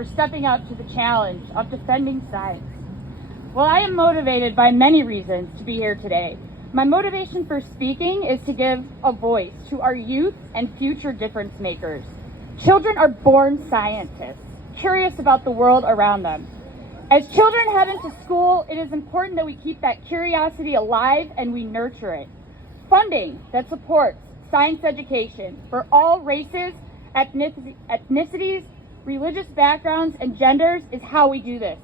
for stepping up to the challenge of defending science. Well, I am motivated by many reasons to be here today. My motivation for speaking is to give a voice to our youth and future difference makers. Children are born scientists, curious about the world around them. As children head into school, it is important that we keep that curiosity alive and we nurture it. Funding that supports science education for all races, ethnicities, religious backgrounds, and genders is how we do this.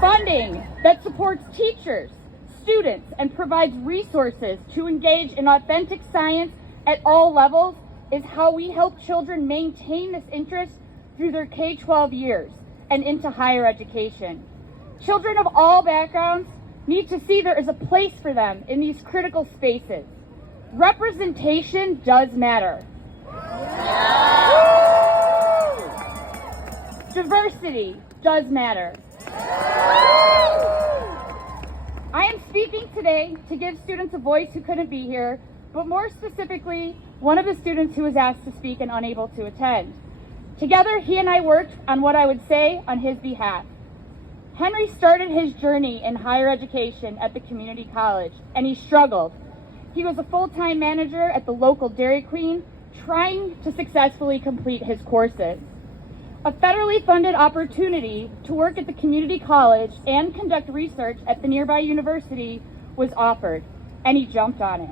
Funding that supports teachers, students, and provides resources to engage in authentic science at all levels is how we help children maintain this interest through their K-12 years and into higher education. Children of all backgrounds need to see there is a place for them in these critical spaces. Representation does matter. Diversity does matter. I am speaking today to give students a voice who couldn't be here, but more specifically, one of the students who was asked to speak and unable to attend. Together, he and I worked on what I would say on his behalf. Henry started his journey in higher education at the community college, and he struggled. He was a full-time manager at the local Dairy Queen, trying to successfully complete his courses. A federally funded opportunity to work at the community college and conduct research at the nearby university was offered, and he jumped on it.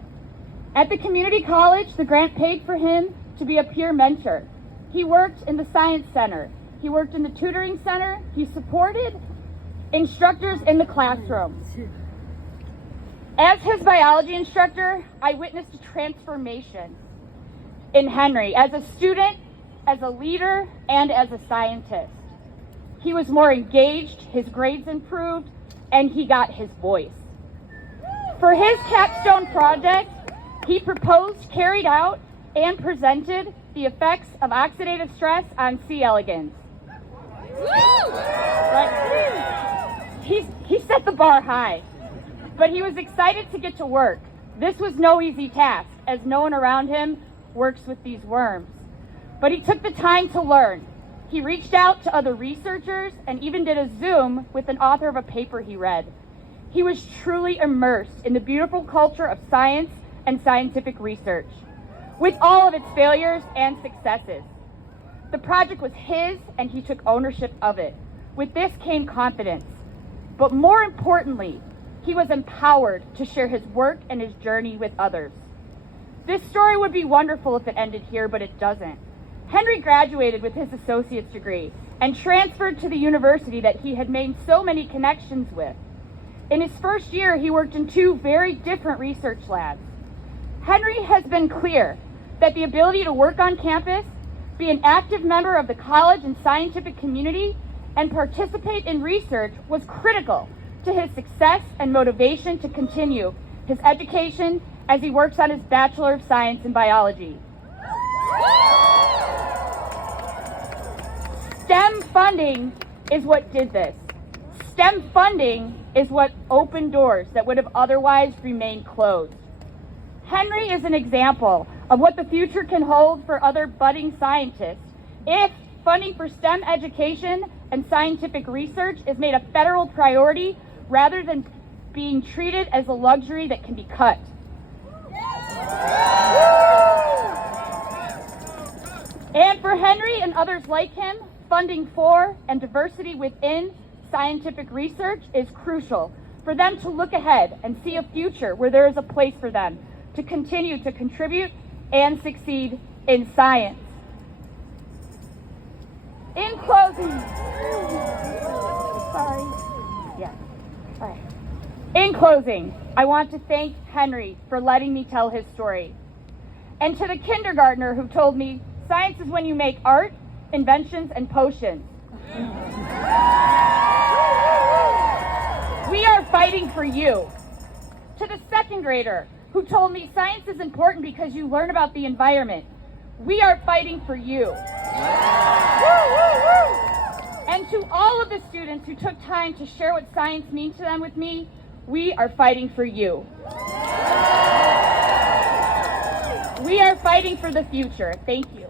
At the community college, the grant paid for him to be a peer mentor. He worked in the science center. He worked in the tutoring center. He supported instructors in the classroom. As his biology instructor, I witnessed a transformation in Henry as a student, as a leader, and as a scientist. He was more engaged, his grades improved, and he got his voice. For his capstone project, he proposed, carried out, and presented the effects of oxidative stress on C. elegans. Right? He set the bar high, but he was excited to get to work. This was no easy task, as no one around him works with these worms. But he took the time to learn. He reached out to other researchers and even did a Zoom with an author of a paper he read. He was truly immersed in the beautiful culture of science and scientific research, with all of its failures and successes. The project was his, and he took ownership of it. With this came confidence. But more importantly, he was empowered to share his work and his journey with others. This story would be wonderful if it ended here, but it doesn't. Henry graduated with his associate's degree and transferred to the university that he had made so many connections with. In his first year, he worked in two very different research labs. Henry has been clear that the ability to work on campus, be an active member of the college and scientific community, and participate in research was critical to his success and motivation to continue his education as he works on his Bachelor of Science in Biology. STEM funding is what did this. STEM funding is what opened doors that would have otherwise remained closed. Henry is an example of what the future can hold for other budding scientists if funding for STEM education and scientific research is made a federal priority rather than being treated as a luxury that can be cut. And for Henry and others like him, funding for and diversity within scientific research is crucial for them to look ahead and see a future where there is a place for them to continue to contribute and succeed in science. In closing, In closing, I want to thank Henry for letting me tell his story. And to the kindergartner who told me, science is when you make art, inventions, and potions. We are fighting for you. To the second grader who told me science is important because you learn about the environment. We are fighting for you. And to all of the students who took time to share what science means to them with me, we are fighting for you. We are fighting for the future. Thank you.